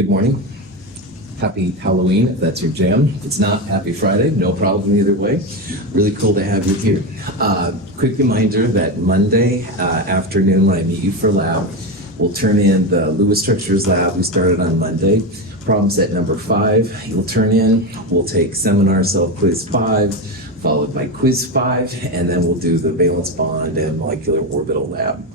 Good morning. Happy Halloween, if that's your jam. If it's not, happy Friday. No problem either way. Really cool to have you here. Quick reminder that Monday afternoon when I meet you for lab, we'll turn in the Lewis Structures lab we started on Monday. Problem set number 5, you'll turn in. We'll take seminar cell quiz 5, followed by quiz 5, and then we'll do the valence bond and molecular orbital lab.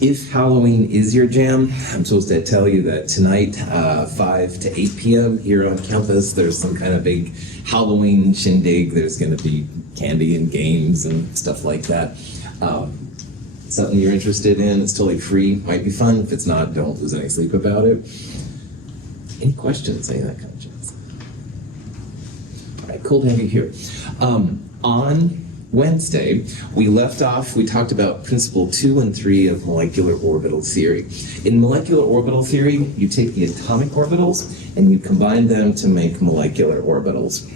If Halloween is your jam, I'm supposed to tell you that tonight, 5 to 8 p.m. here on campus, there's some kind of big Halloween shindig. There's going to be candy and games and stuff like that. Something you're interested in, it's totally free, might be fun. If it's not, don't lose any sleep about it. Any questions, any of that kind of jazz? All right, cool to have you here. On Wednesday, we talked about principle 2 and 3 of molecular orbital theory. In molecular orbital theory, you take the atomic orbitals and you combine them to make molecular orbitals.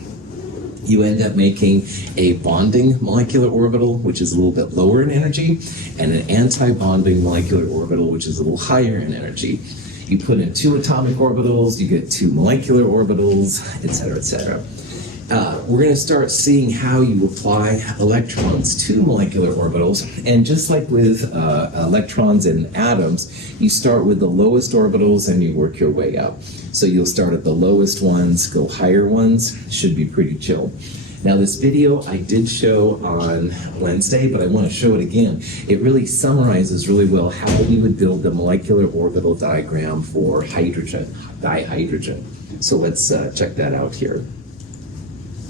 You end up making a bonding molecular orbital, which is a little bit lower in energy, and an anti-bonding molecular orbital, which is a little higher in energy. You put in 2 atomic orbitals, you get 2 molecular orbitals, et cetera, et cetera. We're going to start seeing how you apply electrons to molecular orbitals. And just like with electrons and atoms, you start with the lowest orbitals and you work your way up. So you'll start at the lowest ones, go higher ones, should be pretty chill. Now this video I did show on Wednesday, but I want to show it again. It really summarizes really well how we would build the molecular orbital diagram for hydrogen, dihydrogen. So let's check that out here.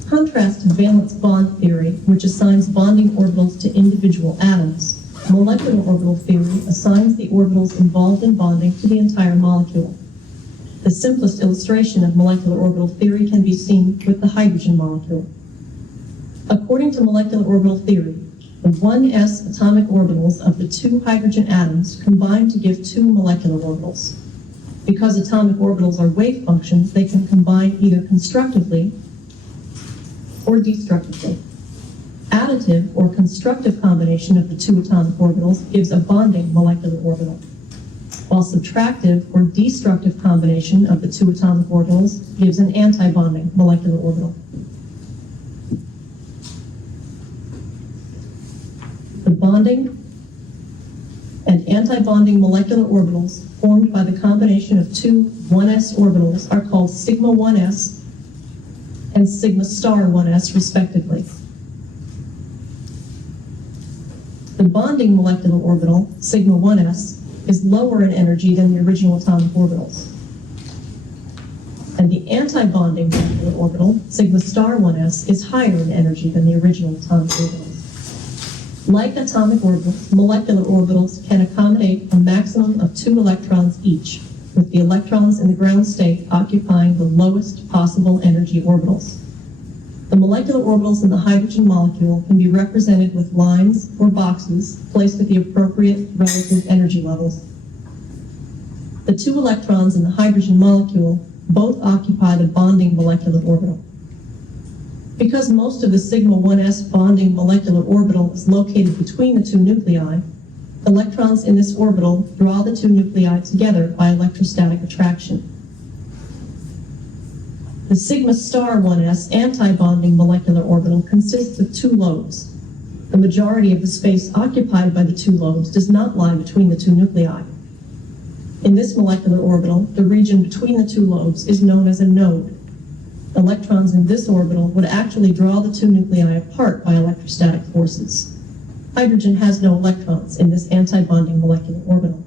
Contrast to valence bond theory, which assigns bonding orbitals to individual atoms, molecular orbital theory assigns the orbitals involved in bonding to the entire molecule. The simplest illustration of molecular orbital theory can be seen with the hydrogen molecule. According to molecular orbital theory, the 1s atomic orbitals of the 2 hydrogen atoms combine to give 2 molecular orbitals. Because atomic orbitals are wave functions, they can combine either constructively or destructively. Additive or constructive combination of the 2 atomic orbitals gives a bonding molecular orbital, while subtractive or destructive combination of the 2 atomic orbitals gives an anti-bonding molecular orbital. The bonding and anti-bonding molecular orbitals formed by the combination of 2 1s orbitals are called sigma 1s and sigma star 1s respectively. The bonding molecular orbital, sigma 1s, is lower in energy than the original atomic orbitals. And the anti-bonding molecular orbital, sigma star 1s, is higher in energy than the original atomic orbitals. Like atomic orbitals, molecular orbitals can accommodate a maximum of 2 electrons each, with the electrons in the ground state occupying the lowest possible energy orbitals. The molecular orbitals in the hydrogen molecule can be represented with lines or boxes placed at the appropriate relative energy levels. The 2 electrons in the hydrogen molecule both occupy the bonding molecular orbital. Because most of the sigma 1s bonding molecular orbital is located between the 2 nuclei, electrons in this orbital draw the 2 nuclei together by electrostatic attraction. The sigma star 1s anti-bonding molecular orbital consists of 2 lobes. The majority of the space occupied by the 2 lobes does not lie between the 2 nuclei. In this molecular orbital, the region between the 2 lobes is known as a node. Electrons in this orbital would actually draw the 2 nuclei apart by electrostatic forces. Hydrogen has no electrons in this anti-bonding molecular orbital.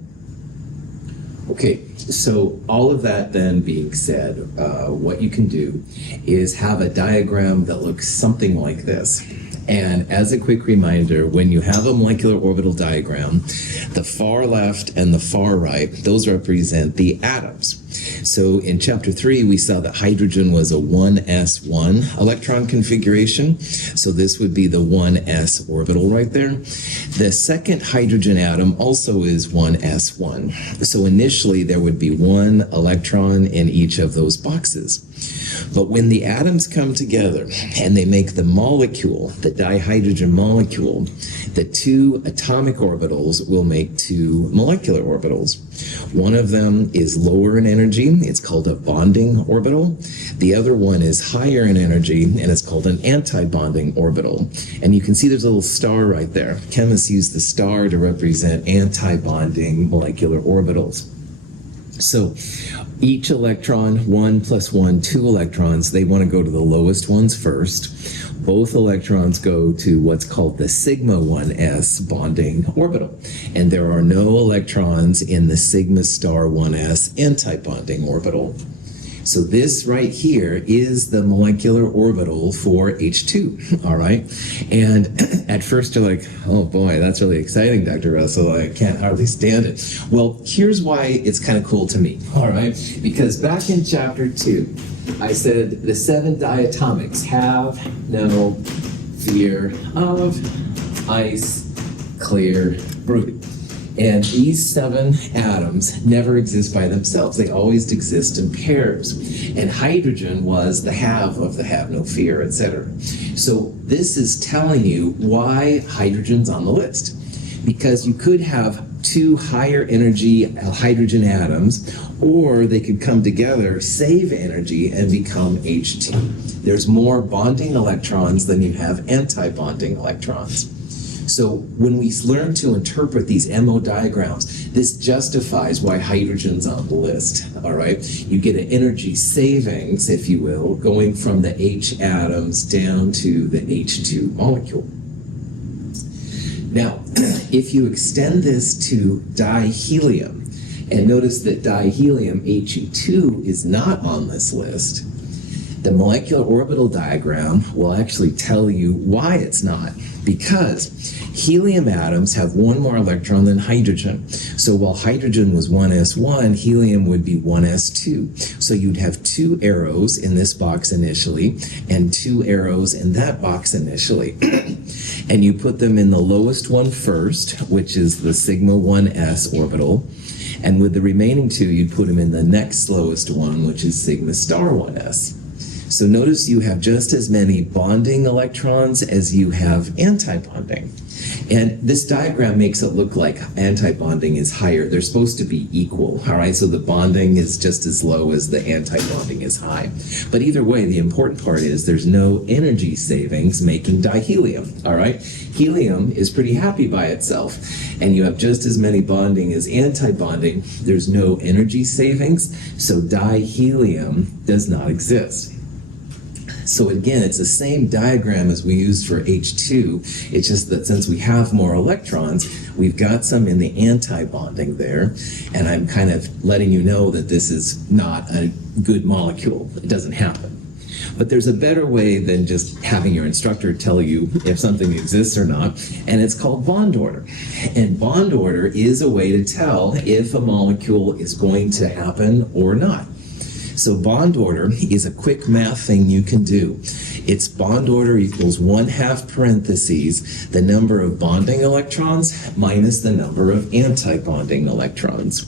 Okay, so all of that then being said, what you can do is have a diagram that looks something like this. And as a quick reminder, when you have a molecular orbital diagram, the far left and the far right, those represent the atoms. So in chapter 3, we saw that hydrogen was a 1s1 electron configuration. So this would be the 1s orbital right there. The second hydrogen atom also is 1s1. So initially there would be 1 electron in each of those boxes. But when the atoms come together and they make the molecule, the dihydrogen molecule, the 2 atomic orbitals will make 2 molecular orbitals. One of them is lower in energy it's called a bonding orbital. The other one is higher in energy, and it's called an anti-bonding orbital. And you can see there's a little star right there. Chemists use the star to represent anti-bonding molecular orbitals. So each electron, 1 + 1, 2 electrons, they want to go to the lowest ones first. Both electrons go to what's called the sigma 1s bonding orbital. And there are no electrons in the sigma star 1s anti-bonding orbital. So this right here is the molecular orbital for H2, all right? And at first you're like, oh boy, that's really exciting, Dr. Russell. I can't hardly stand it. Well, here's why it's kind of cool to me, all right? Because back in chapter 2, I said the 7 diatomics have no fear of ice, clear, brood. And these 7 atoms never exist by themselves. They always exist in pairs. And hydrogen was the have of the have no fear, etc. So this is telling you why hydrogen's on the list. Because you could have 2 higher energy hydrogen atoms, or they could come together, save energy, and become H2. There's more bonding electrons than you have anti-bonding electrons. So when we learn to interpret these MO diagrams, this justifies why hydrogen's on the list, all right? You get an energy savings, if you will, going from the H atoms down to the H2 molecule. Now, if you extend this to dihelium, and notice that dihelium, He2, is not on this list, the molecular orbital diagram will actually tell you why it's not. Because helium atoms have 1 more electron than hydrogen. So while hydrogen was 1s1, helium would be 1s2. So you'd have 2 arrows in this box initially, and 2 arrows in that box initially. And you put them in the lowest one first, which is the sigma 1s orbital. And with the remaining 2, you'd put them in the next lowest one, which is sigma star 1s. So notice you have just as many bonding electrons as you have anti-bonding. And this diagram makes it look like anti-bonding is higher. They're supposed to be equal, all right? So the bonding is just as low as the anti-bonding is high. But either way, the important part is there's no energy savings making dihelium, all right? Helium is pretty happy by itself, and you have just as many bonding as anti-bonding. There's no energy savings, so dihelium does not exist. So again, it's the same diagram as we used for H2. It's just that since we have more electrons, we've got some in the anti-bonding there. And I'm kind of letting you know that this is not a good molecule. It doesn't happen. But there's a better way than just having your instructor tell you if something exists or not, and it's called bond order. And bond order is a way to tell if a molecule is going to happen or not. So bond order is a quick math thing you can do. It's bond order equals 1/2 parentheses the number of bonding electrons minus the number of anti-bonding electrons.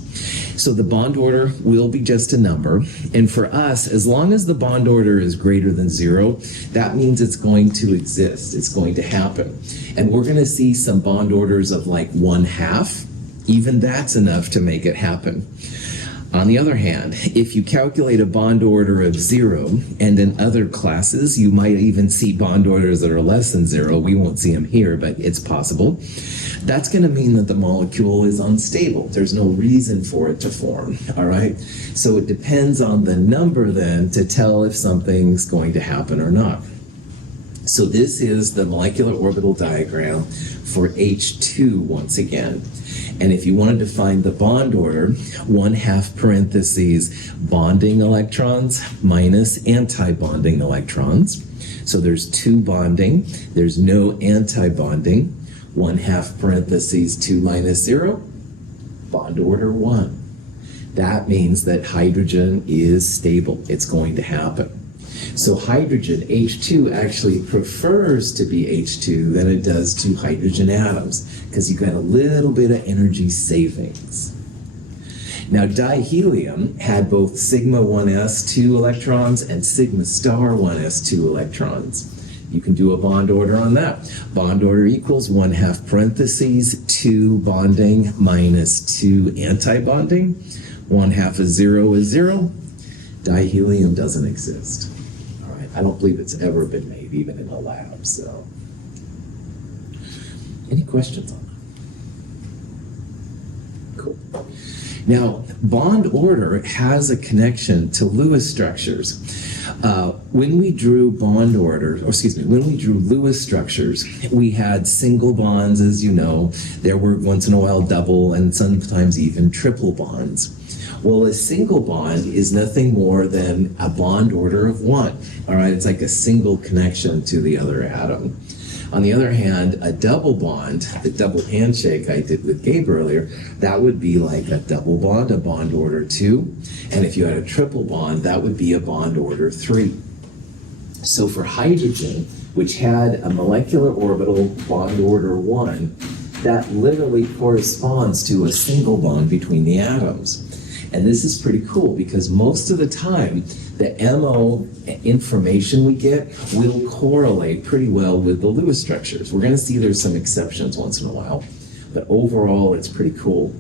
So the bond order will be just a number. And for us, as long as the bond order is greater than 0, that means it's going to exist. It's going to happen. And we're going to see some bond orders of like 1/2. Even that's enough to make it happen. On the other hand, if you calculate a bond order of 0, and in other classes you might even see bond orders that are less than 0, we won't see them here, but it's possible, that's going to mean that the molecule is unstable. There's no reason for it to form, all right? So it depends on the number then to tell if something's going to happen or not. So this is the molecular orbital diagram for H2 once again. And if you wanted to find the bond order, 1/2 parentheses bonding electrons minus anti-bonding electrons. So there's 2 bonding, there's no anti-bonding, 1/2 parentheses 2 minus 0, bond order 1. That means that hydrogen is stable. It's going to happen. So hydrogen, H2, actually prefers to be H2 than it does to hydrogen atoms, because you've got a little bit of energy savings. Now dihelium had both sigma 1s 2 electrons and sigma star 1s 2 electrons. You can do a bond order on that. Bond order equals 1/2 parentheses 2 bonding minus 2 anti-bonding. 1/2 of 0 is 0. Dihelium doesn't exist. All right, I don't believe it's ever been made, even in a lab, so. Any questions on that? Cool. Now, bond order has a connection to Lewis structures. When we drew Lewis structures, we had single bonds, as you know. There were once in a while double and sometimes even triple bonds. Well, a single bond is nothing more than a bond order of 1. All right, it's like a single connection to the other atom. On the other hand, a double bond, the double handshake I did with Gabe earlier, that would be like a double bond, a bond order 2. And if you had a triple bond, that would be a bond order 3. So for hydrogen, which had a molecular orbital bond order 1, that literally corresponds to a single bond between the atoms. And this is pretty cool because most of the time, the MO information we get will correlate pretty well with the Lewis structures. We're going to see there's some exceptions once in a while, but overall it's pretty cool.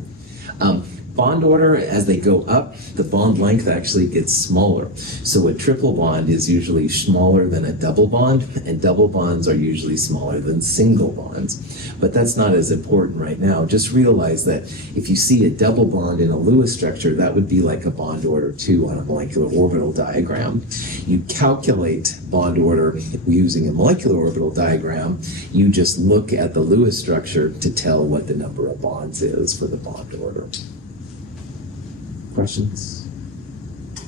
Bond order, as they go up, the bond length actually gets smaller. So a triple bond is usually smaller than a double bond, and double bonds are usually smaller than single bonds. But that's not as important right now. Just realize that if you see a double bond in a Lewis structure, that would be like a bond order 2 on a molecular orbital diagram. You calculate bond order using a molecular orbital diagram. You just look at the Lewis structure to tell what the number of bonds is for the bond order. Questions?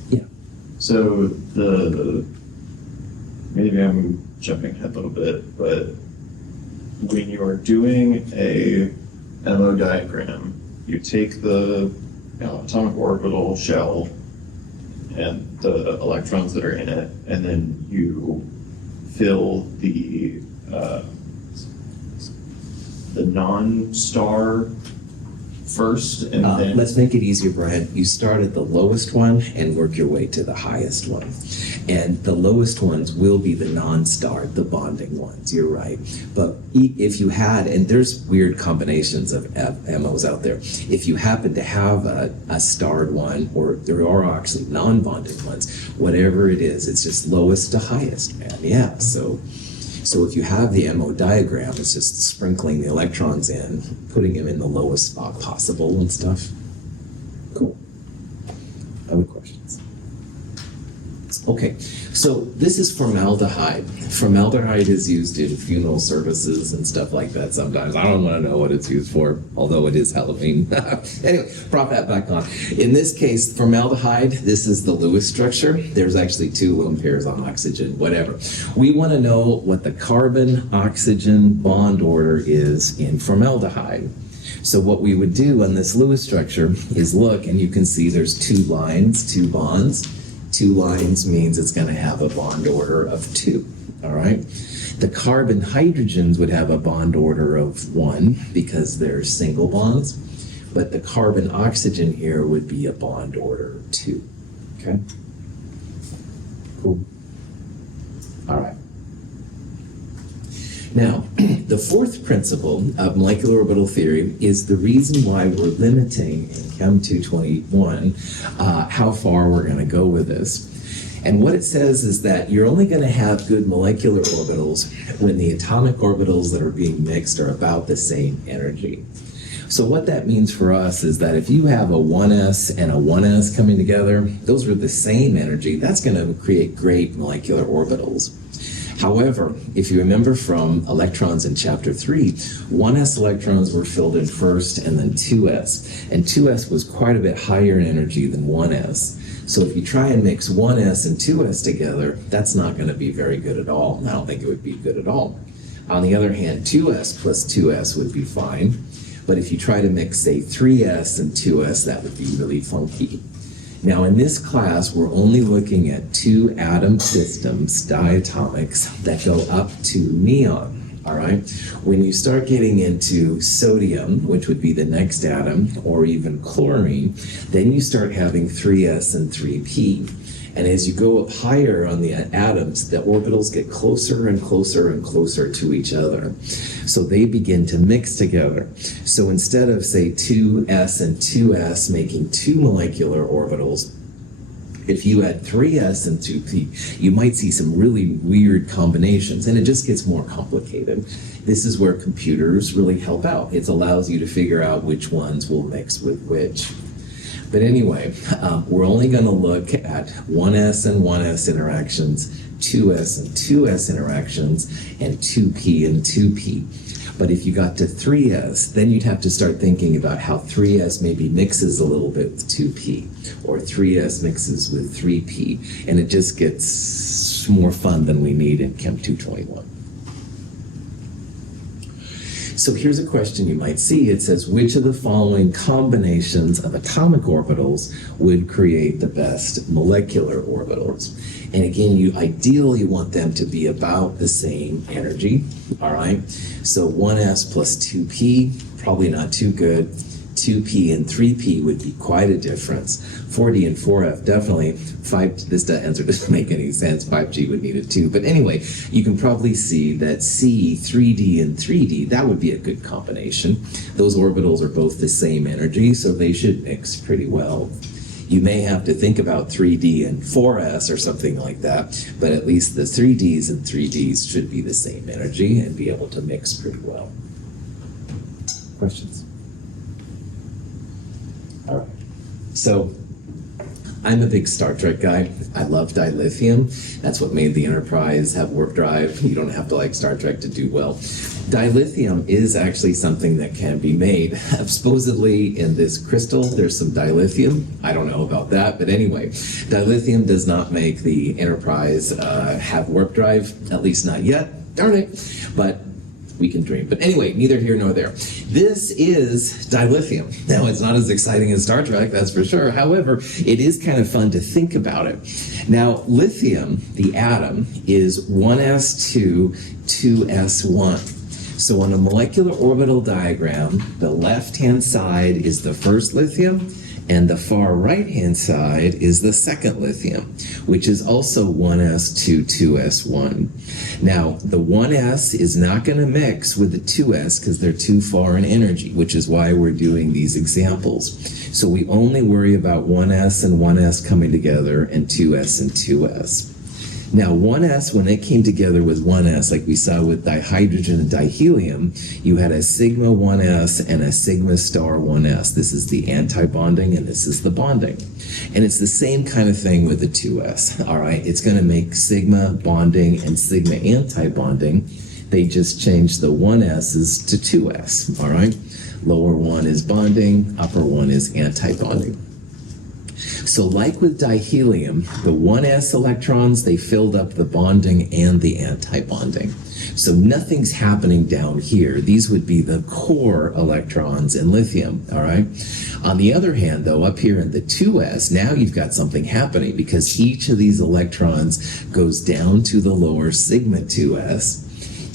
Yeah. So maybe I'm jumping ahead a little bit, but when you are doing a MO diagram, you take the atomic orbital shell and the electrons that are in it, and then you fill the non-star first, and then... Let's make it easier, Brian. You start at the lowest one and work your way to the highest one. And the lowest ones will be the non-star, the bonding ones, you're right. But if you had, and there's weird combinations of MOs out there, if you happen to have a starred one, or there are actually non-bonding ones, whatever it is, it's just lowest to highest, man. Yeah, so if you have the MO diagram, it's just sprinkling the electrons in, putting them in the lowest spot possible and stuff. Cool. Other questions? Okay, so this is formaldehyde. Formaldehyde is used in funeral services and stuff like that sometimes. I don't want to know what it's used for, although it is Halloween. Anyway, prop that back on. In this case, formaldehyde, this is the Lewis structure. There's actually 2 lone pairs on oxygen, whatever. We want to know what the carbon-oxygen bond order is in formaldehyde. So what we would do on this Lewis structure is look, and you can see there's 2 lines, 2 bonds. 2 lines means it's going to have a bond order of 2, all right? The carbon hydrogens would have a bond order of 1 because they're single bonds, but the carbon oxygen here would be a bond order 2, okay? Cool. All right. Now, the 4th principle of molecular orbital theory is the reason why we're limiting in Chem 221 how far we're going to go with this. And what it says is that you're only going to have good molecular orbitals when the atomic orbitals that are being mixed are about the same energy. So what that means for us is that if you have a 1s and a 1s coming together, those are the same energy. That's going to create great molecular orbitals. However, if you remember from electrons in chapter 3, 1s electrons were filled in first and then 2s. And 2s was quite a bit higher in energy than 1s. So if you try and mix 1s and 2s together, that's not going to be very good at all. I don't think it would be good at all. On the other hand, 2s plus 2s would be fine. But if you try to mix, say, 3s and 2s, that would be really funky. Now, in this class, we're only looking at 2 atom systems, diatomics, that go up to neon, all right? When you start getting into sodium, which would be the next atom, or even chlorine, then you start having 3s and 3p. And as you go up higher on the atoms, the orbitals get closer and closer and closer to each other. So they begin to mix together. So instead of, say, 2s and 2s making two molecular orbitals, if you had 3s and 2p, you might see some really weird combinations, and it just gets more complicated. This is where computers really help out. It allows you to figure out which ones will mix with which. But anyway, we're only going to look at 1s and 1s interactions, 2s and 2s interactions, and 2p and 2p. But if you got to 3s, then you'd have to start thinking about how 3s maybe mixes a little bit with 2p, or 3s mixes with 3p, and it just gets more fun than we need in Chem 221. So here's a question you might see. It says, which of the following combinations of atomic orbitals would create the best molecular orbitals? And again, you ideally want them to be about the same energy, all right? So 1s plus 2p, probably not too good. 2p and 3p would be quite a difference. 4d and 4f, definitely. This answer doesn't make any sense. 5g would need it too. But anyway, you can probably see that c, 3d, and 3d, that would be a good combination. Those orbitals are both the same energy, so they should mix pretty well. You may have to think about 3d and 4s or something like that, but at least the 3ds and 3ds should be the same energy and be able to mix pretty well. Questions? All right. So I'm a big Star Trek guy. I love dilithium. That's what made the Enterprise have warp drive. You don't have to like Star Trek to do well. Dilithium is actually something that can be made. Supposedly in this crystal, there's some dilithium. I don't know about that, but anyway, dilithium does not make the Enterprise have warp drive, at least not yet. Darn it. But we can dream. But anyway, neither here nor there. This is dilithium. Now, it's not as exciting as Star Trek, that's for sure. However, it is kind of fun to think about it. Now, lithium, the atom, is 1s2, 2s1. So on a molecular orbital diagram, the left-hand side is the first lithium, and the far right-hand side is the second lithium, which is also 1s2, 2s1. Now, the 1s is not going to mix with the 2s because they're too far in energy, which is why we're doing these examples. So we only worry about 1s and 1s coming together and 2s and 2s. Now, 1s, when it came together with 1s, like we saw with dihydrogen and dihelium, you had a sigma 1s and a sigma star 1s. This is the anti-bonding, and this is the bonding. And it's the same kind of thing with the 2s, all right? It's going to make sigma bonding and sigma anti-bonding. They just changed the 1s's to 2s, all right? Lower one is bonding, upper one is anti-bonding. So like with dihelium, the 1s electrons, they filled up the bonding and the anti-bonding. So nothing's happening down here. These would be the core electrons in lithium, all right? On the other hand, though, up here in the 2s, now you've got something happening because each of these electrons goes down to the lower sigma 2s.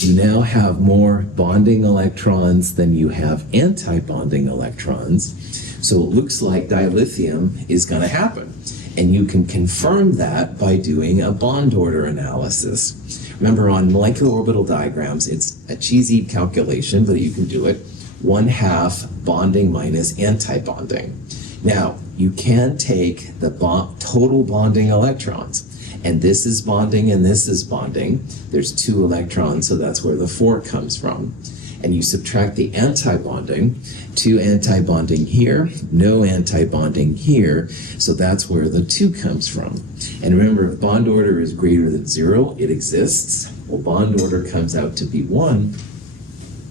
You now have more bonding electrons than you have anti-bonding electrons. So it looks like dilithium is going to happen. And you can confirm that by doing a bond order analysis. Remember, on molecular orbital diagrams, it's a cheesy calculation, but you can do it. 1/2 bonding minus anti-bonding. Now, you can take the total bonding electrons. And this is bonding and this is bonding. There's 2 electrons, so that's where the 4 comes from. And you subtract the anti-bonding, 2 anti-bonding here, no anti-bonding here, so that's where the 2 comes from. And remember, if bond order is greater than 0, it exists. Well, bond order comes out to be 1.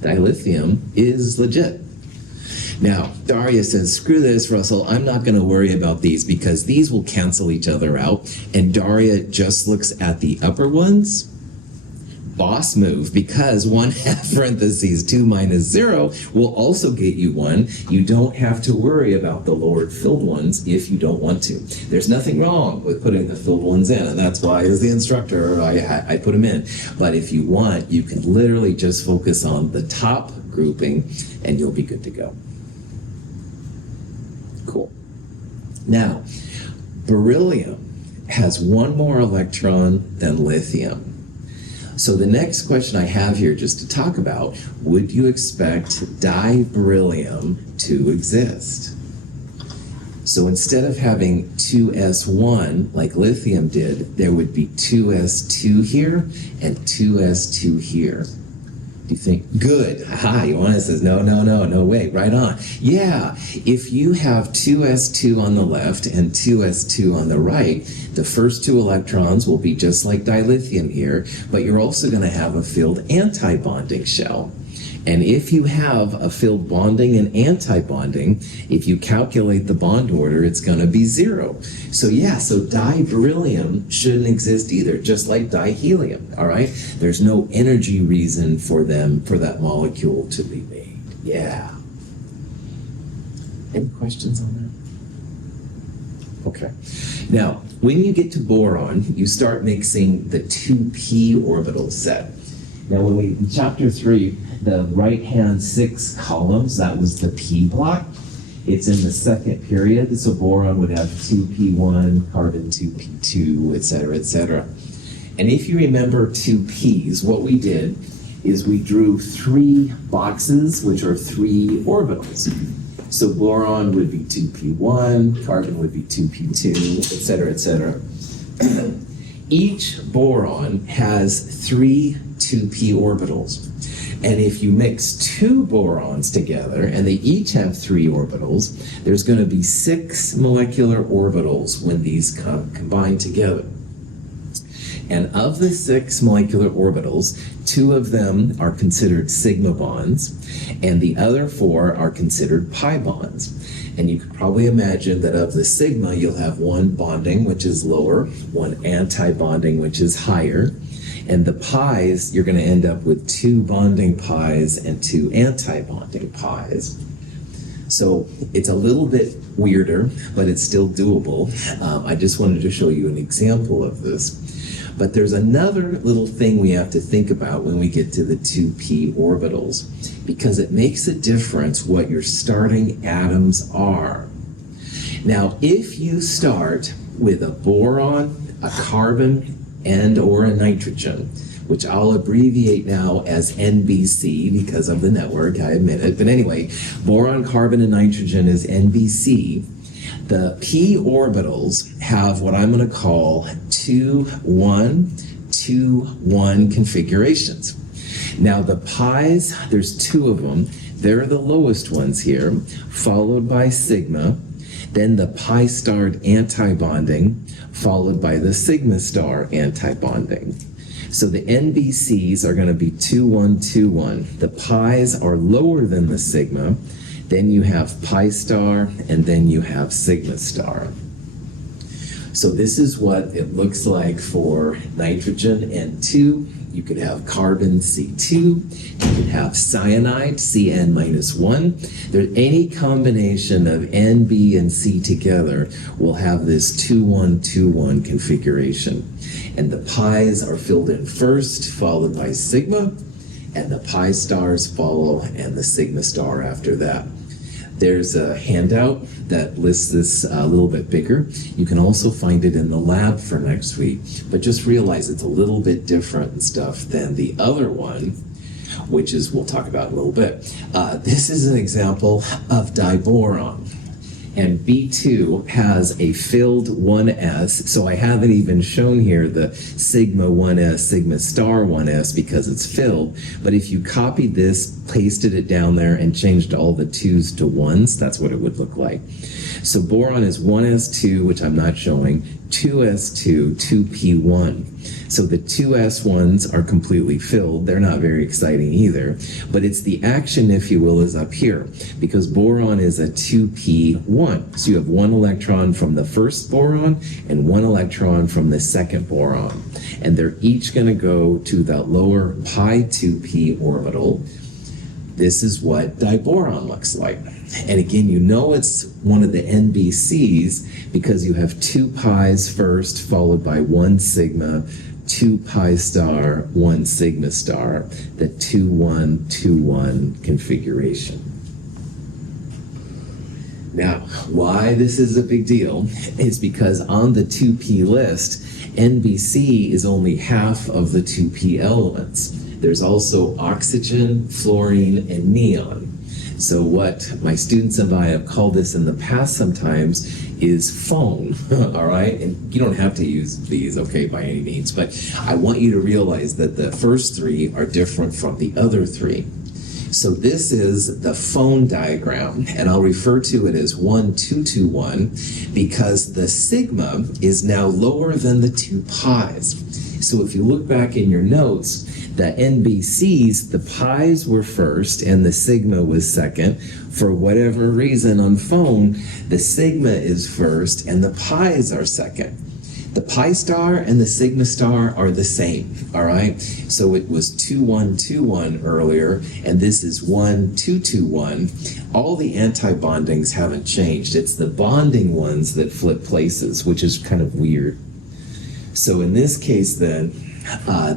Dilithium is legit. Now, Daria says, screw this, Russell, I'm not going to worry about these because these will cancel each other out. And Daria just looks at the upper ones. boss move, because 1/2 parentheses 2 minus 0 will also get you 1. You don't have to worry about the lower filled ones if you don't want to. There's nothing wrong with putting the filled ones in, and that's why, as the instructor, I put them in. But if you want, you can literally just focus on the top grouping, and you'll be good to go. Cool. Now, beryllium has one more electron than lithium. So the next question I have here just to talk about, would you expect diberyllium to exist? So instead of having 2s1 like lithium did, there would be 2s2 here and 2s2 here. Do you think, good, aha, Ioana says, no way, right on. Yeah, if you have 2s2 on the left and 2s2 on the right, the first 2 electrons will be just like dilithium here, but you're also going to have a filled anti-bonding shell. And if you have a filled bonding and anti-bonding, if you calculate the bond order, it's going to be 0. So yeah, so diberyllium shouldn't exist either, just like dihelium, all right? There's no energy reason for that molecule to be made. Yeah. Any questions on that? Okay. Now, when you get to boron, you start mixing the 2p orbital set. Now, when in chapter 3, the right-hand 6 columns, that was the p block. It's in the second period, so boron would have 2p1, carbon 2p2, et cetera, et cetera. And if you remember 2p's, what we did is we drew 3 boxes, which are 3 orbitals. So boron would be 2p1, carbon would be 2p2, et cetera, et cetera. Each boron has 3 2p orbitals. And if you mix 2 borons together, and they each have 3 orbitals, there's going to be 6 molecular orbitals when these combine together. And of the 6 molecular orbitals, 2 of them are considered sigma bonds, and the other 4 are considered pi bonds. And you could probably imagine that of the sigma, you'll have 1 bonding, which is lower, 1 anti-bonding, which is higher. And the pi's, you're going to end up with 2 bonding pi's and 2 anti-bonding pi's. So it's a little bit weirder, but it's still doable. I just wanted to show you an example of this. But there's another little thing we have to think about when we get to the 2p orbitals, because it makes a difference what your starting atoms are. Now, if you start with a boron, a carbon, and or a nitrogen, which I'll abbreviate now as NBC because of the network, I admit it. But anyway, boron, carbon, and nitrogen is NBC. The p orbitals have what I'm going to call 2-1-2-1 configurations. Now the pi's, there's 2 of them. They're the lowest ones here, followed by sigma. Then the pi starred anti-bonding, followed by the sigma star anti-bonding. So the NBCs are going to be 2-1-2-1. The pi's are lower than the sigma. Then you have pi star, and then you have sigma star. So this is what it looks like for nitrogen N2. You could have carbon C2. You could have cyanide Cn-1. Any combination of N, B, and C together will have this 2-1-2-1 configuration. And the pi's are filled in first, followed by sigma, and the pi stars follow, and the sigma star after that. There's a handout that lists this a little bit bigger. You can also find it in the lab for next week, but just realize it's a little bit different and stuff than the other one, which is, we'll talk about in a little bit. This is an example of diboron. And B2 has a filled 1s, so I haven't even shown here the sigma 1s, sigma star 1s because it's filled. But if you copied this, pasted it down there, and changed all the 2's to 1's, that's what it would look like. So boron is 1s2, which I'm not showing, 2s2, 2p1. So the 2s ones are completely filled. They're not very exciting either. But it's the action, if you will, is up here because boron is a 2p1. So you have one electron from the first boron and one electron from the second boron. And they're each going to go to that lower pi 2p orbital. This is what diboron looks like. And again, you know it's one of the NBCs because you have 2 pi's first, followed by 1 sigma, 2 pi star, 1 sigma star, the 2-1-2-1 configuration. Now, why this is a big deal is because on the 2p list, NBC is only half of the 2p elements. There's also oxygen, fluorine, and neon. So what my students and I have called this in the past sometimes is phone, all right? And you don't have to use these, okay, by any means, but I want you to realize that the first 3 are different from the other 3. So this is the phone diagram, and I'll refer to it as 1-2-2-1 because the sigma is now lower than the 2 pi's. So if you look back in your notes, the NBCs, the pi's were first and the sigma was second. For whatever reason on phone, the sigma is first and the pi's are second. The pi star and the sigma star are the same, all right? So it was 2-1-2-1 earlier, and this is 1-2-2-1. All the anti-bondings haven't changed. It's the bonding ones that flip places, which is kind of weird. So in this case then,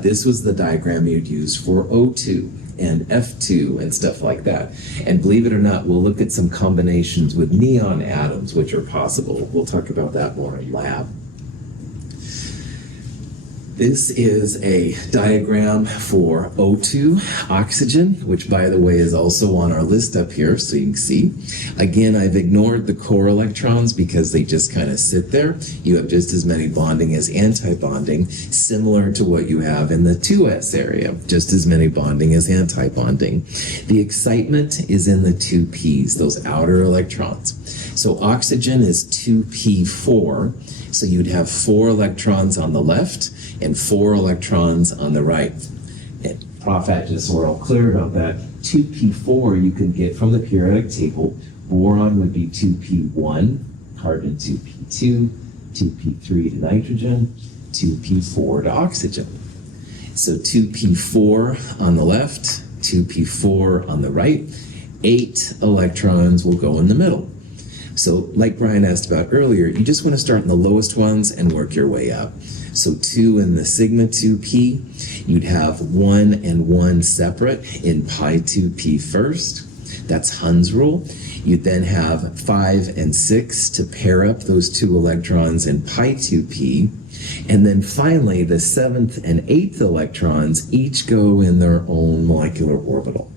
this was the diagram you'd use for O2 and F2 and stuff like that. And believe it or not, we'll look at some combinations with neon atoms, which are possible. We'll talk about that more in lab. This is a diagram for O2, oxygen, which by the way is also on our list up here, so you can see. Again, I've ignored the core electrons because they just kind of sit there. You have just as many bonding as anti-bonding, similar to what you have in the 2s area, just as many bonding as anti-bonding. The excitement is in the 2p's, those outer electrons. So oxygen is 2p4, so you'd have 4 electrons on the left and 4 electrons on the right. And Prof. just so we're all clear about that, 2p4 you can get from the periodic table. Boron would be 2p1, carbon 2p2, 2p3 to nitrogen, 2p4 to oxygen. So 2p4 on the left, 2p4 on the right, 8 electrons will go in the middle. So like Brian asked about earlier, you just want to start in the lowest ones and work your way up. So 2 in the sigma 2p, you'd have 1 and 1 separate in pi 2p first. That's Hund's rule. You'd then have 5 and 6 to pair up those 2 electrons in pi 2p. And then finally, the 7th and 8th electrons each go in their own molecular orbital.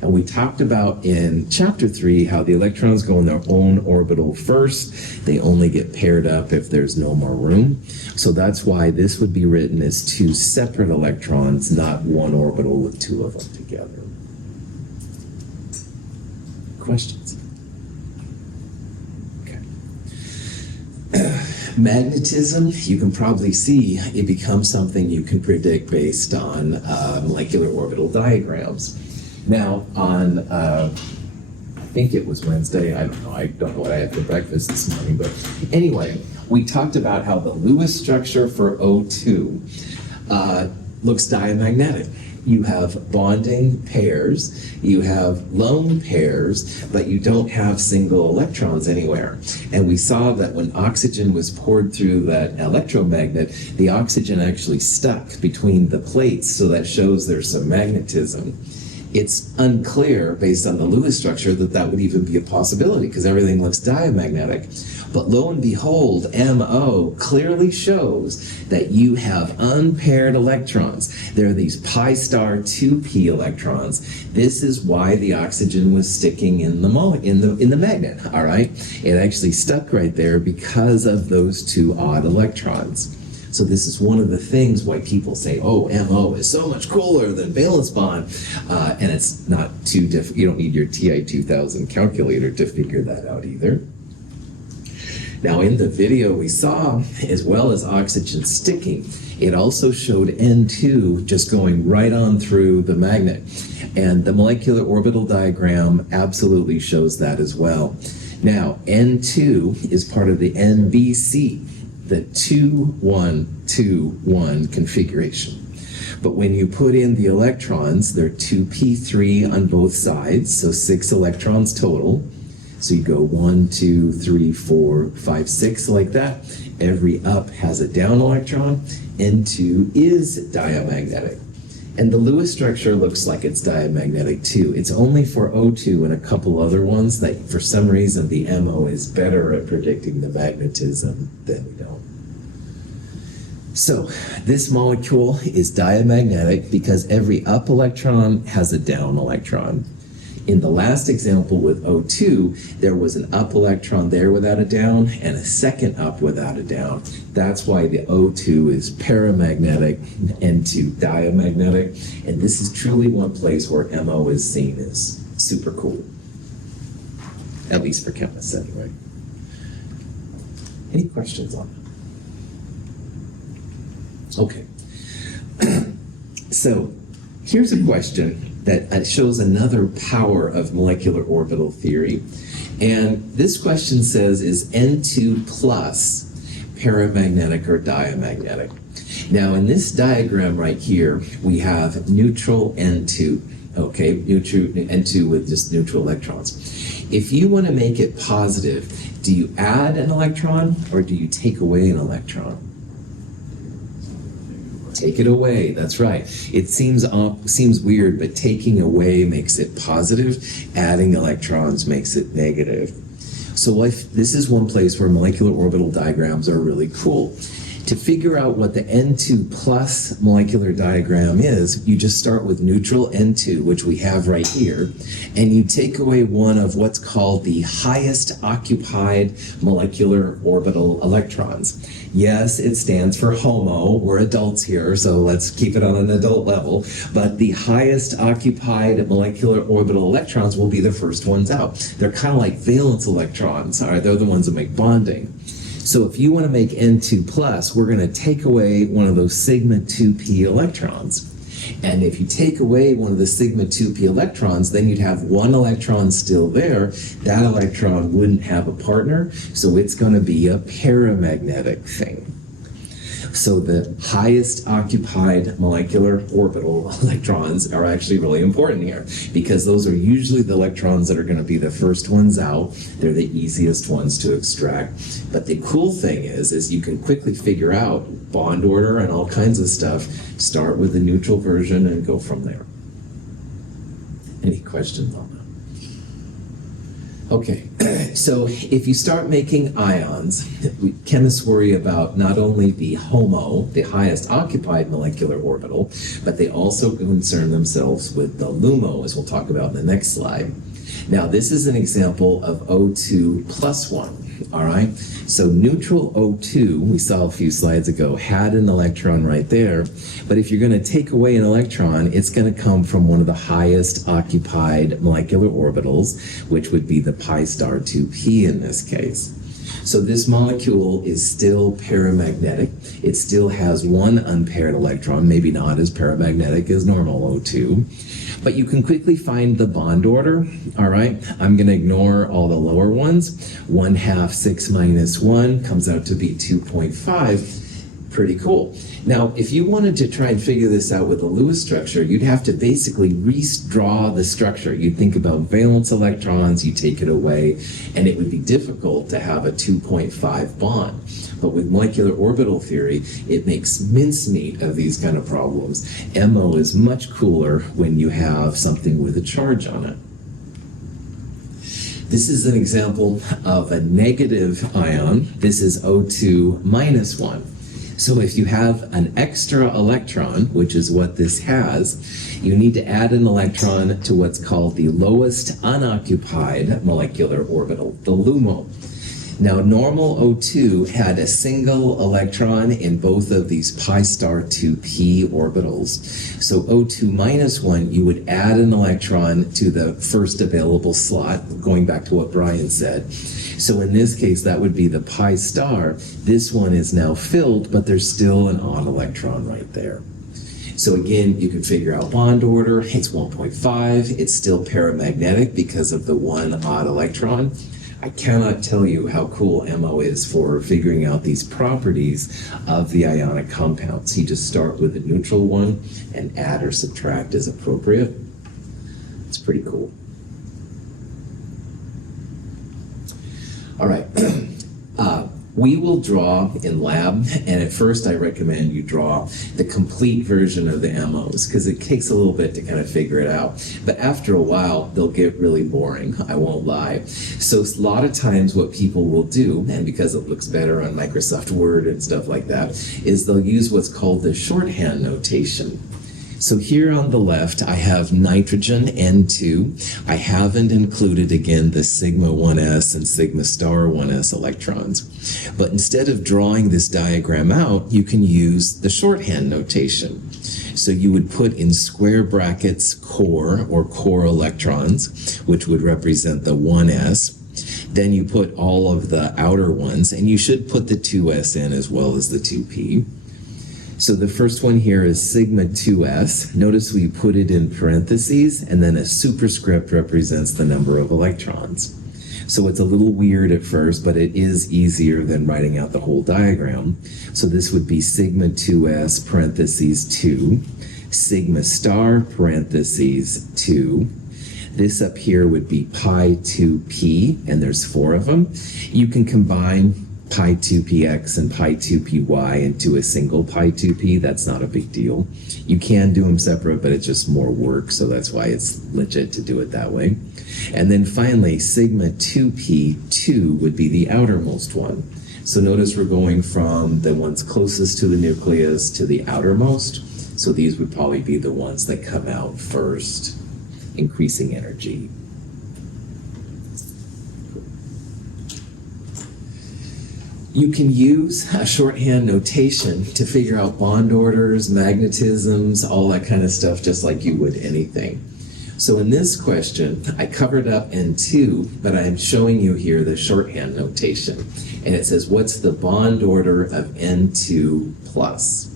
And we talked about in chapter 3 how the electrons go in their own orbital first. They only get paired up if there's no more room. So that's why this would be written as 2 separate electrons, not one orbital with 2 of them together. Questions? Okay. Magnetism, you can probably see it becomes something you can predict based on molecular orbital diagrams. Now, on, I think it was Wednesday, I don't know what I had for breakfast this morning, but anyway, we talked about how the Lewis structure for O2 looks diamagnetic. You have bonding pairs, you have lone pairs, but you don't have single electrons anywhere. And we saw that when oxygen was poured through that electromagnet, the oxygen actually stuck between the plates, so that shows there's some magnetism. It's unclear, based on the Lewis structure, that that would even be a possibility, because everything looks diamagnetic. But lo and behold, MO clearly shows that you have unpaired electrons. There are these pi star 2p electrons. This is why the oxygen was sticking in the magnet, all right? It actually stuck right there because of those 2 odd electrons. So this is one of the things why people say, oh, MO is so much cooler than valence bond. And it's not too difficult. You don't need your TI 2000 calculator to figure that out either. Now, in the video we saw, as well as oxygen sticking, it also showed N2 just going right on through the magnet. And the molecular orbital diagram absolutely shows that as well. Now, N2 is part of the NBC, the 2-1-2-1 configuration. But when you put in the electrons, they're 2p3 on both sides, so 6 electrons total. So you go 1, 2, 3, 4, 5, 6 like that. Every up has a down electron. N2 is diamagnetic. And the Lewis structure looks like it's diamagnetic too. It's only for O2 and a couple other ones that for some reason the MO is better at predicting the magnetism than we don't. So this molecule is diamagnetic because every up electron has a down electron. In the last example with O2, there was an up electron there without a down and a second up without a down. That's why the O2 is paramagnetic, N2 diamagnetic, and this is truly one place where MO is seen as super cool. At least for chemists anyway. Any questions on that? Okay. So here's a question that shows another power of molecular orbital theory. And this question says, is N2 plus paramagnetic or diamagnetic? Now in this diagram right here, we have neutral N2, okay, neutral N2 with just neutral electrons. If you want to make it positive, do you add an electron or do you take away an electron? Take it away, that's right. It seems weird, but taking away makes it positive, adding electrons makes it negative. So this is one place where molecular orbital diagrams are really cool. To figure out what the N2 plus molecular diagram is, you just start with neutral N2, which we have right here, and you take away one of what's called the highest occupied molecular orbital electrons. Yes, it stands for HOMO. We're adults here, so let's keep it on an adult level. But the highest occupied molecular orbital electrons will be the first ones out. They're kind of like valence electrons. All right, they're the ones that make bonding. So if you want to make N2 plus, we're going to take away one of those sigma 2p electrons. And if you take away one of the sigma 2p electrons, then you'd have one electron still there. That electron wouldn't have a partner, so it's going to be a paramagnetic thing. So the highest occupied molecular orbital electrons are actually really important here because those are usually the electrons that are going to be the first ones out. They're the easiest ones to extract. But the cool thing is you can quickly figure out bond order and all kinds of stuff. Start with the neutral version and go from there. Any questions on that? Okay, so if you start making ions, chemists worry about not only the HOMO, the highest occupied molecular orbital, but they also concern themselves with the LUMO, as we'll talk about in the next slide. Now, this is an example of O2 plus 1, all right? So neutral O2, we saw a few slides ago, had an electron right there, but if you're going to take away an electron, it's going to come from one of the highest occupied molecular orbitals, which would be the pi star 2p in this case. So this molecule is still paramagnetic. It still has one unpaired electron, maybe not as paramagnetic as normal O2. But you can quickly find the bond order, all right? I'm going to ignore all the lower ones. 1/2 6 minus 1 comes out to be 2.5. Pretty cool. Now, if you wanted to try and figure this out with a Lewis structure, you'd have to basically redraw the structure. You'd think about valence electrons, you take it away, and it would be difficult to have a 2.5 bond. But with molecular orbital theory, it makes mincemeat of these kind of problems. MO is much cooler when you have something with a charge on it. This is an example of a negative ion. This is O2 minus 1. So if you have an extra electron, which is what this has, you need to add an electron to what's called the lowest unoccupied molecular orbital, the LUMO. Now, normal O2 had a single electron in both of these pi star 2p orbitals. So O2 minus 1, you would add an electron to the first available slot, going back to what Brian said. So in this case, that would be the pi star. This one is now filled, but there's still an odd electron right there. So again, you can figure out bond order. It's 1.5. It's still paramagnetic because of the one odd electron. I cannot tell you how cool MO is for figuring out these properties of the ionic compounds. You just start with a neutral one and add or subtract as appropriate. It's pretty cool. All right. We will draw in lab, and at first I recommend you draw the complete version of the MOs because it takes a little bit to kind of figure it out. But after a while, they'll get really boring, I won't lie. So a lot of times what people will do, and because it looks better on Microsoft Word and stuff like that, is they'll use what's called the shorthand notation. So here on the left, I have nitrogen N2. I haven't included, again, the sigma 1s and sigma star 1s electrons. But instead of drawing this diagram out, you can use the shorthand notation. So you would put in square brackets core or core electrons, which would represent the 1s. Then you put all of the outer ones, and you should put the 2s in as well as the 2p. So the first one here is sigma 2s. Notice we put it in parentheses, and then a superscript represents the number of electrons. So it's a little weird at first, but it is easier than writing out the whole diagram. So this would be sigma 2s parentheses 2, sigma star parentheses 2. This up here would be pi 2p, and there's 4 of them. You can combine pi 2px and pi 2py into a single pi 2p. That's not a big deal. You can do them separate, but it's just more work, so that's why it's legit to do it that way. And then finally, sigma 2p2 would be the outermost one. So notice we're going from the ones closest to the nucleus to the outermost. So these would probably be the ones that come out first, increasing energy. You can use a shorthand notation to figure out bond orders, magnetisms, all that kind of stuff, just like you would anything. So in this question, I covered up N2, but I'm showing you here the shorthand notation. And it says, what's the bond order of N2 plus?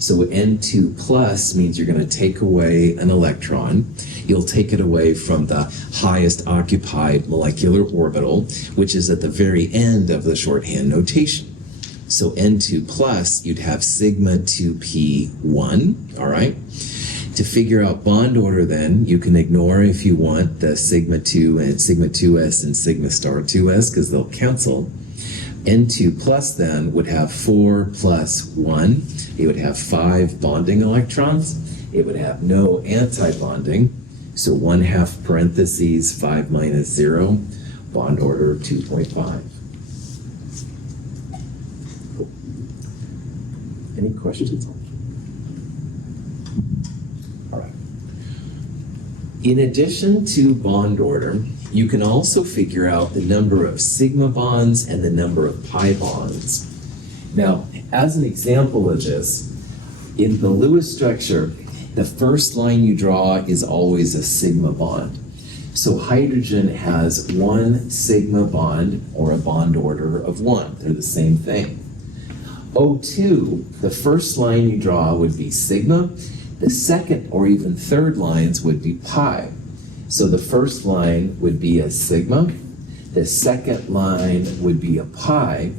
So N2 plus means you're going to take away an electron. You'll take it away from the highest occupied molecular orbital, which is at the very end of the shorthand notation. So N2 plus, you'd have sigma 2p1, all right? To figure out bond order then, you can ignore, if you want, the sigma 2 and sigma 2s and sigma star 2s because they'll cancel. N2 plus then would have 4 plus 1. It would have 5 bonding electrons. It would have no anti-bonding. So 1/2 parentheses 5 minus 0, bond order 2.5. Cool. Any questions? All right. In addition to bond order, you can also figure out the number of sigma bonds and the number of pi bonds. Now, as an example of this, in the Lewis structure, the first line you draw is always a sigma bond. So hydrogen has 1 sigma bond, or a bond order of 1. They're the same thing. O2, the first line you draw would be sigma. The second or even third lines would be pi. So the first line would be a sigma. The second line would be a pi.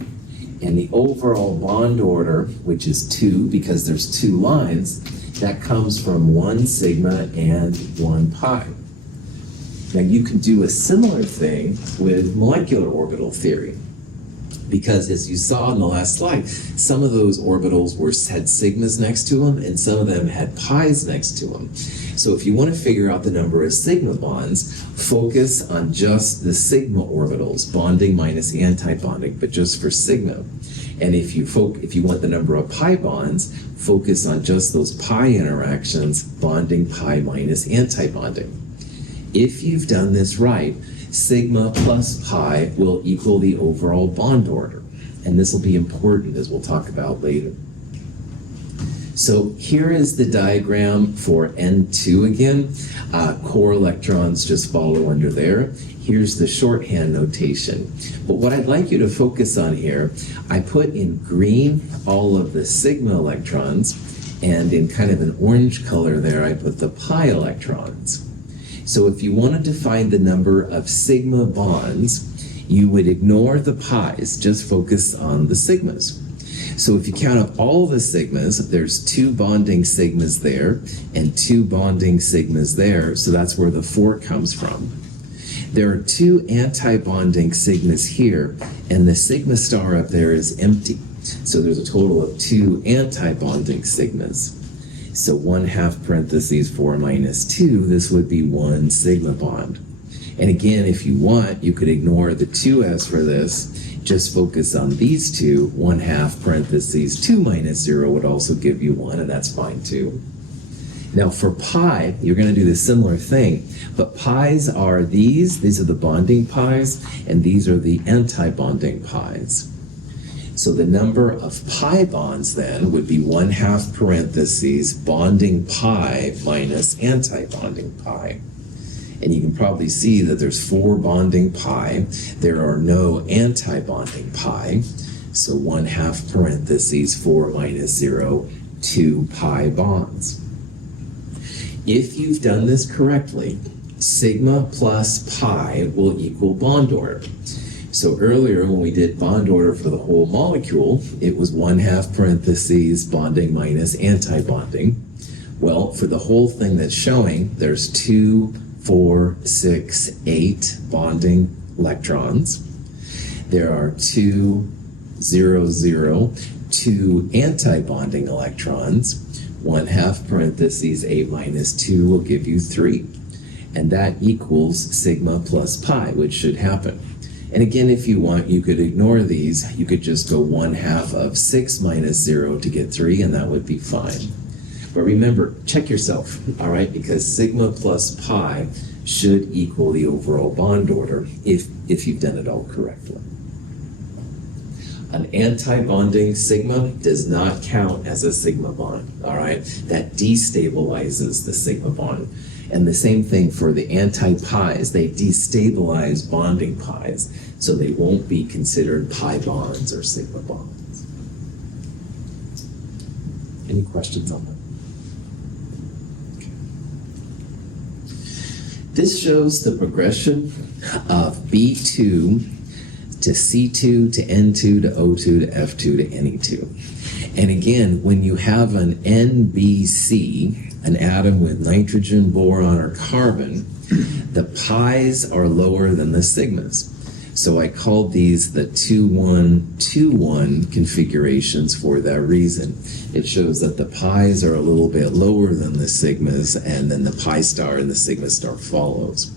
And the overall bond order, which is 2 because there's 2 lines, that comes from 1 sigma and 1 pi. Now you can do a similar thing with molecular orbital theory, because as you saw in the last slide, some of those orbitals had sigmas next to them and some of them had pi's next to them. So if you want to figure out the number of sigma bonds, focus on just the sigma orbitals, bonding minus anti-bonding, but just for sigma. And if you want the number of pi bonds, focus on just those pi interactions, bonding pi minus anti-bonding. If you've done this right, sigma plus pi will equal the overall bond order. And this will be important, as we'll talk about later. So here is the diagram for N2 again. Core electrons just follow under there. Here's the shorthand notation. But what I'd like you to focus on here, I put in green all of the sigma electrons, and in kind of an orange color there, I put the pi electrons. So if you wanted to find the number of sigma bonds, you would ignore the pi's, just focus on the sigmas. So if you count up all the sigmas, there's 2 bonding sigmas there and 2 bonding sigmas there, so that's where the 4 comes from. There are 2 anti-bonding sigmas here, and the sigma star up there is empty. So there's a total of 2 anti-bonding sigmas. So 1/2 parentheses 4 minus 2, this would be 1 sigma bond. And again, if you want, you could ignore the 2s for this. Just focus on these 2. 1/2 parentheses 2 minus 0 would also give you 1, and that's fine too. Now for pi, you're going to do the similar thing, but pi's are these are the bonding pi's, and these are the anti-bonding pi's. So the number of pi bonds then would be 1/2 parentheses bonding pi minus anti-bonding pi. And you can probably see that there's 4 bonding pi. There are no anti-bonding pi. So 1/2 parentheses 4 minus 0, 2 pi bonds. If you've done this correctly, sigma plus pi will equal bond order. So earlier when we did bond order for the whole molecule, it was 1/2 parentheses bonding minus anti-bonding. Well, for the whole thing that's showing, there's 2, 4, 6, 8 bonding electrons. There are 2, 0, 0, 2 anti-bonding electrons. 1/2 parentheses 8 minus 2 will give you 3. And that equals sigma plus pi, which should happen. And again, if you want, you could ignore these. You could just go 1/2 of 6 minus 0 to get 3, and that would be fine. But remember, check yourself, all right? Because sigma plus pi should equal the overall bond order if you've done it all correctly. An anti-bonding sigma does not count as a sigma bond, all right? That destabilizes the sigma bond. And the same thing for the anti-pi's, they destabilize bonding pi's, so they won't be considered pi bonds or sigma bonds. Any questions on that? This shows the progression of B2 to C2 to N2 to O2 to F2 to Ne2. And again, when you have an NBC, an atom with nitrogen, boron, or carbon, the pi's are lower than the sigmas. So I called these the 2-1-2-1 configurations for that reason. It shows that the pi's are a little bit lower than the sigmas, and then the pi star and the sigma star follows.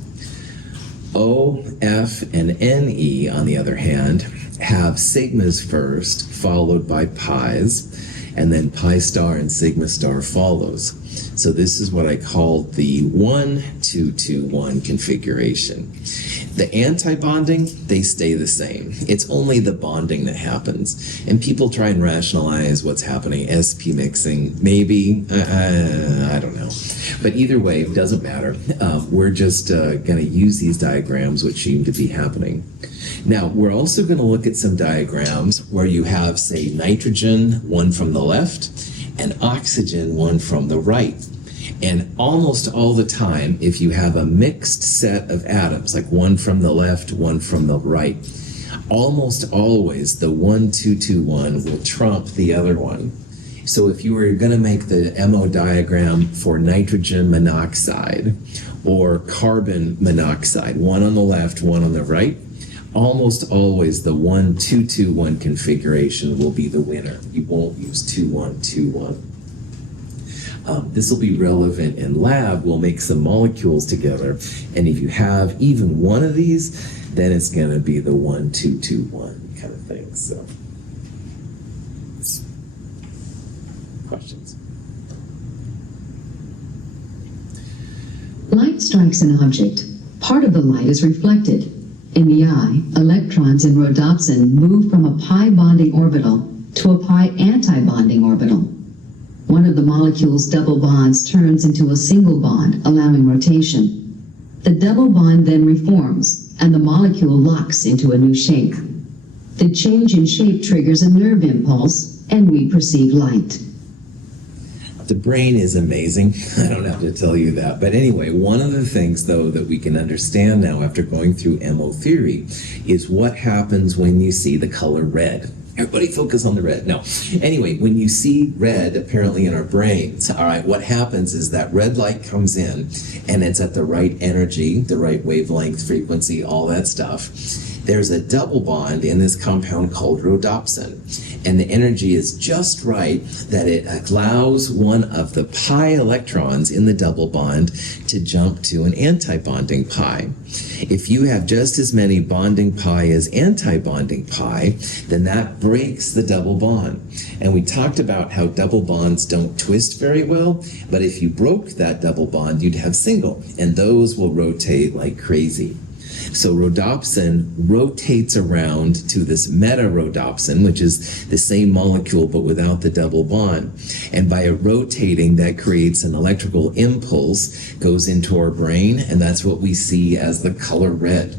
O, F, and Ne, on the other hand, have sigmas first, followed by pi's, and then pi star and sigma star follows. So this is what I called the 1-2-2-1 configuration. The anti-bonding, they stay the same. It's only the bonding that happens. And people try and rationalize what's happening, sp mixing, maybe, I don't know. But either way, it doesn't matter. We're just going to use these diagrams which seem to be happening. Now, we're also going to look at some diagrams where you have, say, nitrogen, one from the left, and oxygen, one from the right. And almost all the time, if you have a mixed set of atoms, like one from the left, one from the right, almost always the 1-2-2-1 will trump the other one. So if you were going to make the MO diagram for nitrogen monoxide or carbon monoxide, one on the left, one on the right, almost always the 1-2-2-1 configuration will be the winner. You won't use 2-1-2-1. This will be relevant in lab. We'll make some molecules together, and if you have even one of these, then it's going to be the 1-2-2-1 kind of thing. So, questions? Light strikes an object. Part of the light is reflected. In the eye, electrons in rhodopsin move from a pi bonding orbital to a pi anti-bonding orbital. One of the molecule's double bonds turns into a single bond, allowing rotation. The double bond then reforms, and the molecule locks into a new shape. The change in shape triggers a nerve impulse, and we perceive light. The brain is amazing. I don't have to tell you that. But anyway, one of the things, though, that we can understand now after going through MO theory is what happens when you see the color red. Everybody focus on the red. No. Anyway, when you see red apparently in our brains, all right, what happens is that red light comes in and it's at the right energy, the right wavelength, frequency, all that stuff. There's a double bond in this compound called rhodopsin. And the energy is just right that it allows one of the pi electrons in the double bond to jump to an anti-bonding pi. If you have just as many bonding pi as anti-bonding pi, then that breaks the double bond. And we talked about how double bonds don't twist very well, but if you broke that double bond, you'd have single, and those will rotate like crazy. So rhodopsin rotates around to this meta-rhodopsin, which is the same molecule but without the double bond. And by it rotating, that creates an electrical impulse, goes into our brain, and that's what we see as the color red,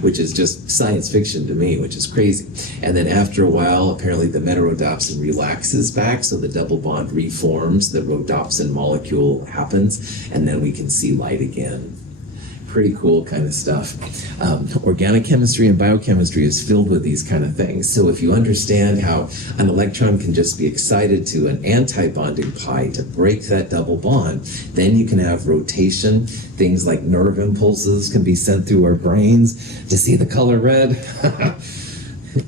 which is just science fiction to me, which is crazy. And then after a while, apparently the meta-rhodopsin relaxes back, so the double bond reforms, the rhodopsin molecule happens, and then we can see light again. Pretty cool kind of stuff. Organic chemistry and biochemistry is filled with these kind of things. So if you understand how an electron can just be excited to an anti-bonding pi to break that double bond, then you can have rotation. Things like nerve impulses can be sent through our brains to see the color red.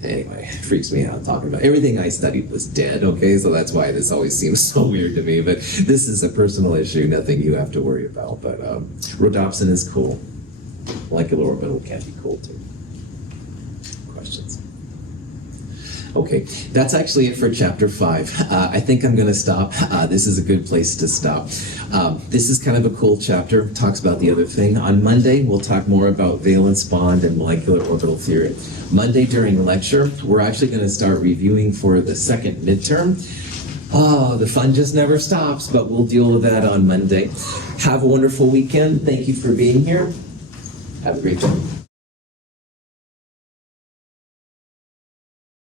Anyway, it freaks me out talking about it. Everything I studied was dead, okay? So that's why this always seems so weird to me. But this is a personal issue, nothing you have to worry about. But rhodopsin is cool. Molecular orbital can be cool too. Questions? Okay, that's actually it for chapter 5. I think I'm going to stop. This is a good place to stop. This is kind of a cool chapter. Talks about the other thing. On Monday, we'll talk more about valence bond and molecular orbital theory. Monday during lecture, we're actually going to start reviewing for the second midterm. Oh, the fun just never stops, but we'll deal with that on Monday. Have a wonderful weekend. Thank you for being here. Have a great time.